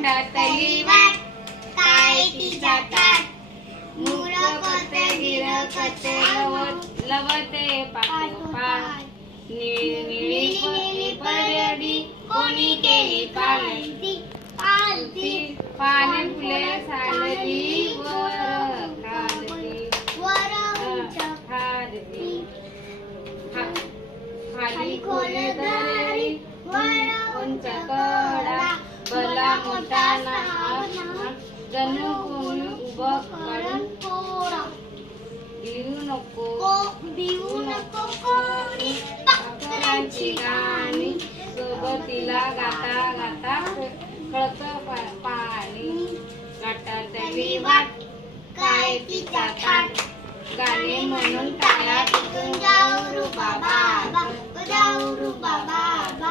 वाटतली वाट काय तिचा ताट मुरकत गिरकत लवते पाठोपाठ निळी परडी कोणी केली पालती पालती पाने फुले साडली वर खाली खाली खोल दरी उंच कडा भला मोठा जणू कोण उभं करून भिवू नको कोणी पाखरांची गाणी सोबतीला गाता गाता कळत पाणी गाठातली वाट काय तिचा थाट गाणे म्हणून टाळ्या पिटून जाऊ रू बाबा जाऊ रू बाबा